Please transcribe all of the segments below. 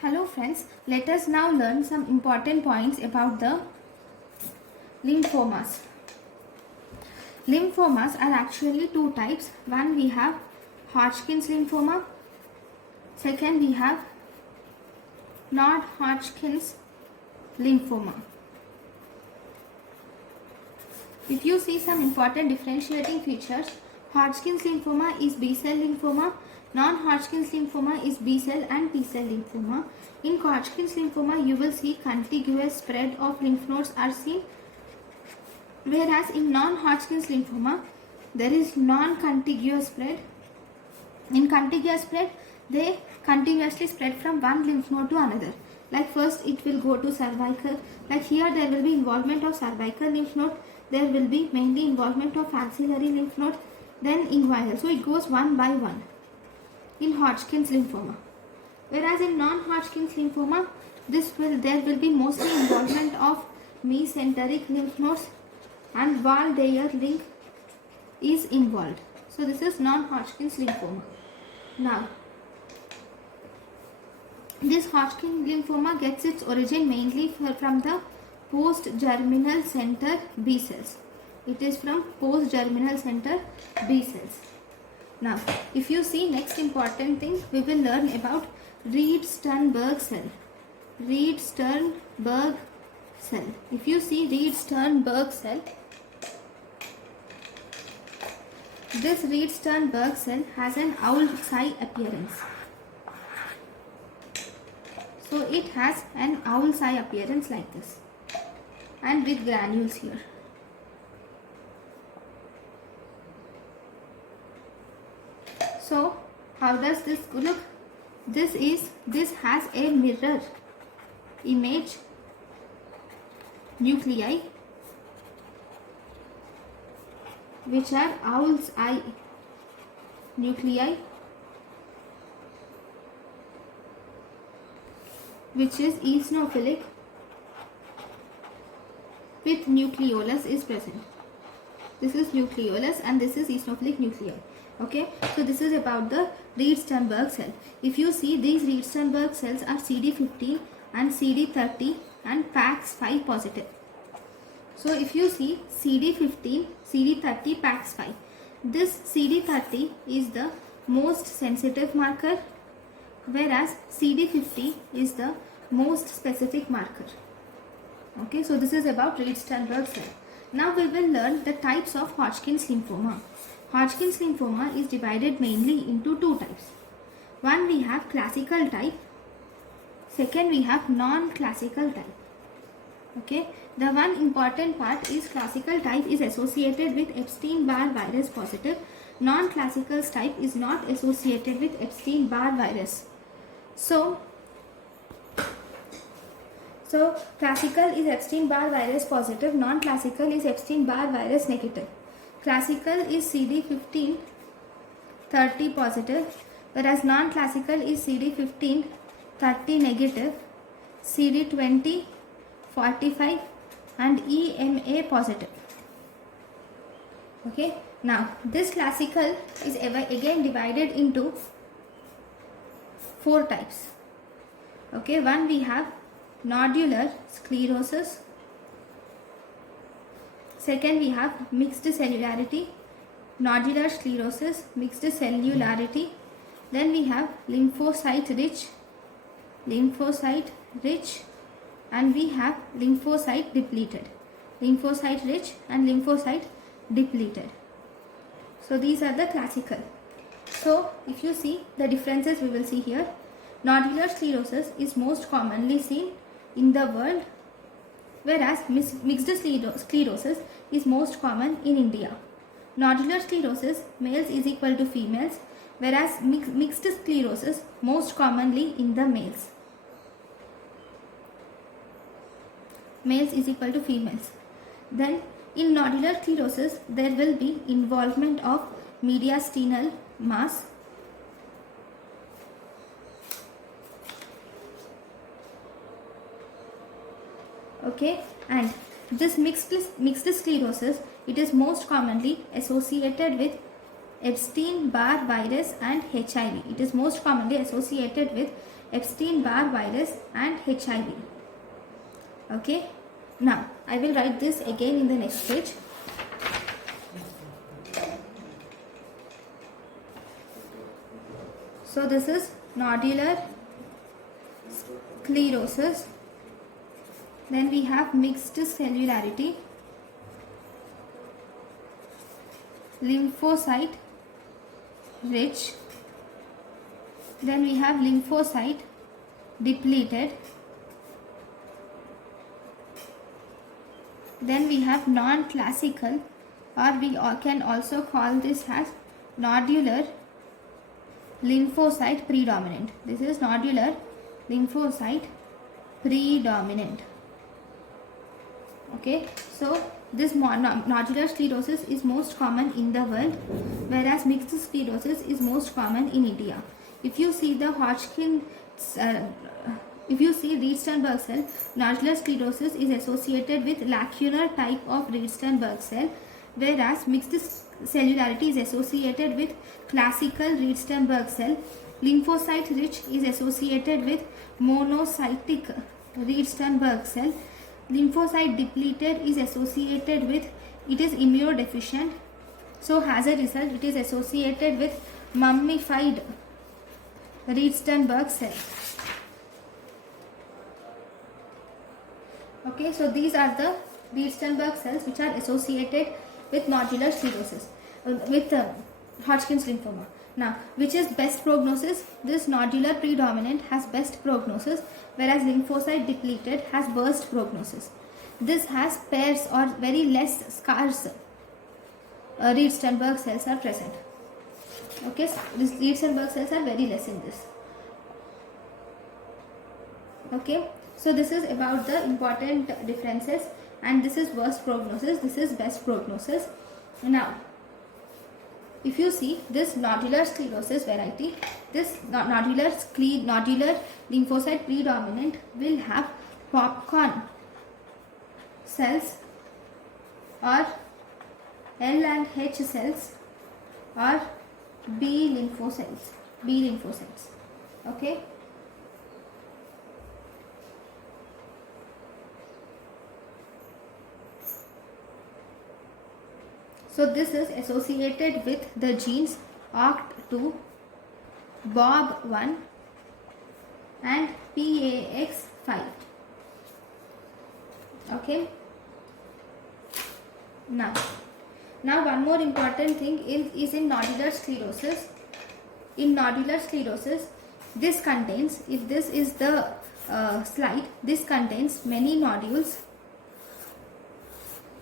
Hello friends, let us now learn some important points about the lymphomas. Lymphomas are actually two types. One, we have Hodgkin's lymphoma. Second, we have non-Hodgkin's lymphoma. If you see some important differentiating features, Hodgkin's lymphoma is B-cell lymphoma. Non-Hodgkin's lymphoma is B-cell and T-cell lymphoma. In Hodgkin's lymphoma, you will see contiguous spread of lymph nodes are seen. Whereas in non-Hodgkin's lymphoma, there is non-contiguous spread. In contiguous spread, they continuously spread from one lymph node to another. Like first it will go to cervical. Like here there will be involvement of cervical lymph node. There will be mainly involvement of axillary lymph node. Then inguinal. So it goes one by one in Hodgkin's lymphoma. Whereas in non-Hodgkin's lymphoma, there will be mostly involvement of mesenteric lymph nodes and wall-Dayer link is involved. So this is non-Hodgkin's lymphoma. Now, this Hodgkin lymphoma gets its origin mainly from the post-germinal center B cells. It is from post-germinal center B cells. Now, if you see next important thing, we will learn about Reedsternburg cell. Reedsternburg cell. If you see Reedsternburg cell, this Reedsternburg cell has an owl's eye appearance. So it has an owl's eye appearance like this and with granules here. So how does this look? This has a mirror image nuclei which are owl's eye nuclei, which is eosinophilic with nucleolus is present. This is nucleolus and this is eosinophilic nuclei. Okay, so this is about the Reedsternburg cell. If you see, these Reedsternburg cells are CD15 and CD30 and PAX5 positive. So if you see CD15, CD30, PAX5, this CD30 is the most sensitive marker, whereas CD50 is the most specific marker. Okay, so this is about Reedsternburg cell. Now we will learn the types of Hodgkin's lymphoma. Hodgkin's lymphoma is divided mainly into two types. One, we have classical type. Second, we have non-classical type. Okay, the one important part is classical type is associated with Epstein-Barr virus positive. Non-classical type is not associated with Epstein-Barr virus. So classical is Epstein-Barr virus positive, non-classical is Epstein-Barr virus negative. Classical is CD15 30 positive, whereas non-classical is CD15 30 negative, CD20 45 and EMA positive. Okay, now this classical is again divided into four types. Okay, one, we have nodular sclerosis. Second, we have mixed cellularity, nodular sclerosis, mixed cellularity. Then we have lymphocyte rich, and we have lymphocyte depleted. Lymphocyte rich and lymphocyte depleted. So these are the classical. So if you see the differences, we will see here. Nodular sclerosis is most commonly seen in the world, whereas mixed sclerosis is most common in India. Nodular sclerosis, males is equal to females, whereas mixed sclerosis most commonly in the males. Males is equal to females. Then in nodular sclerosis, there will be involvement of mediastinal mass. Okay, and this mixed sclerosis, it is most commonly associated with Epstein-Barr virus and HIV. It is most commonly associated with Epstein-Barr virus and HIV. Okay, now I will write this again in the next page. So this is nodular sclerosis. Then we have mixed cellularity, lymphocyte rich. Then we have lymphocyte depleted. Then we have non-classical, or we can also call this as nodular lymphocyte predominant. This is nodular lymphocyte predominant. Okay, so this nodular sclerosis is most common in the world, whereas mixed sclerosis is most common in India. If you see the Hodgkin, if you see Reedsternburg cell, nodular sclerosis is associated with lacunar type of Reedsternburg cell, whereas mixed cellularity is associated with classical Reedsternburg cell. Lymphocyte rich is associated with monocytic Reedsternburg cell. Lymphocyte depleted is associated with, it is immunodeficient. So as a result, it is associated with mummified Reedsternburg cell. Okay, so these are the Reedsternburg cells which are associated with nodular sclerosis, with Hodgkin's lymphoma. Now, which is best prognosis? This nodular predominant has best prognosis, whereas lymphocyte depleted has worst prognosis. This has pairs or very less scarce Reedsternburg cells are present. Okay, so these Reedsternburg cells are very less in this. Okay, so this is about the important differences, and this is worst prognosis, this is best prognosis. Now, if you see this nodular sclerosis variety, this nodular lymphocyte predominant will have popcorn cells or L and H cells or B lymphocytes. Okay. So this is associated with the genes OCT2, BOB1 and PAX5. Okay. Now one more important thing is in nodular sclerosis. In nodular sclerosis, this contains, if this is the slide, this contains many nodules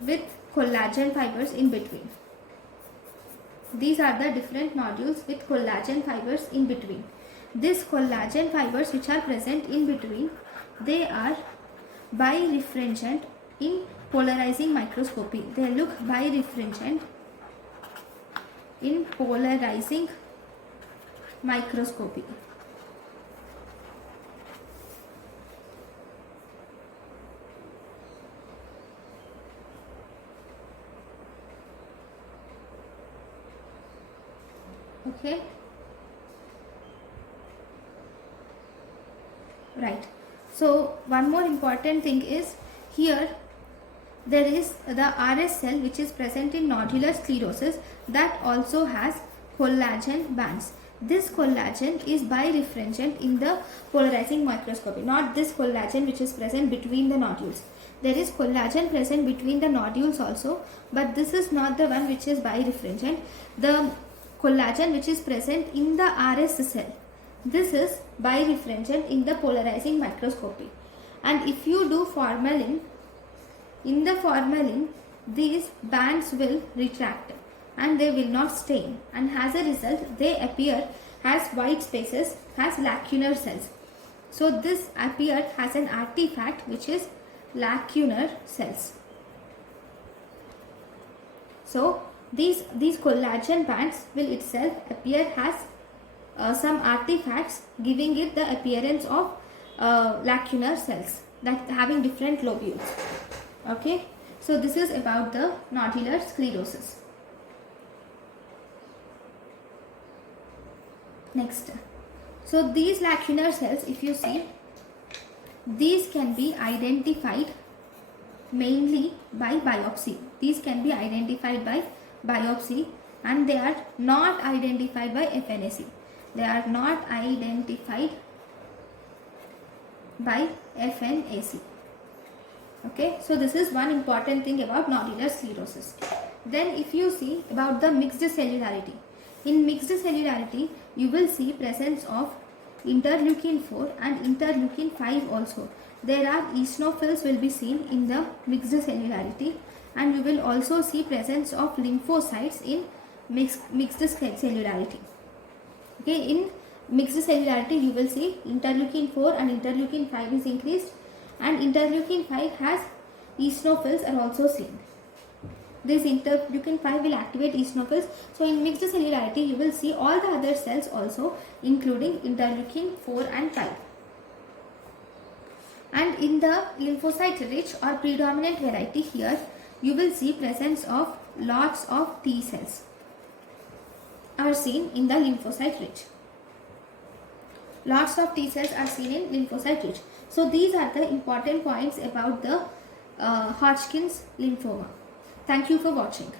with collagen fibers in between. These are the different nodules with collagen fibers in between. These collagen fibers which are present in between, they are birefringent in polarizing microscopy. They look birefringent in polarizing microscopy. Okay, right. So one more important thing is here there is the RS cell which is present in nodular sclerosis that also has collagen bands. This collagen is birefringent in the polarizing microscopy, not this collagen which is present between the nodules. There is collagen present between the nodules also, but this is not the one which is birefringent. The collagen which is present in the RS cell, this is birefringent in the polarizing microscopy. And if you do formalin, in the formalin these bands will retract and they will not stain, and as a result they appear as white spaces, as lacunar cells. So this appeared as an artifact which is lacunar cells. So these collagen bands will itself appear as some artifacts, giving it the appearance of lacunar cells that having different lobules. Okay, so this is about the nodular sclerosis. Next, So these lacunar cells, if you see, these can be identified mainly by biopsy. These can be identified by biopsy, and they are not identified by FNAC. They are not identified by FNAC. Okay, so this is one important thing about nodular sclerosis. Then if you see about the mixed cellularity, in mixed cellularity you will see presence of interleukin 4 and interleukin 5 also. There are eosinophils will be seen in the mixed cellularity, and you will also see presence of lymphocytes in mixed cellularity. Okay, in mixed cellularity you will see interleukin 4 and interleukin 5 is increased, and interleukin 5 has eosinophils are also seen. This interleukin 5 will activate eosinophils. So in mixed cellularity you will see all the other cells also, including interleukin 4 and 5. And in the lymphocyte rich or predominant variety, here you will see presence of lots of T cells are seen in the lymphocyte rich. Lots of T cells are seen in lymphocyte rich. So these are the important points about the Hodgkin's lymphoma. Thank you for watching.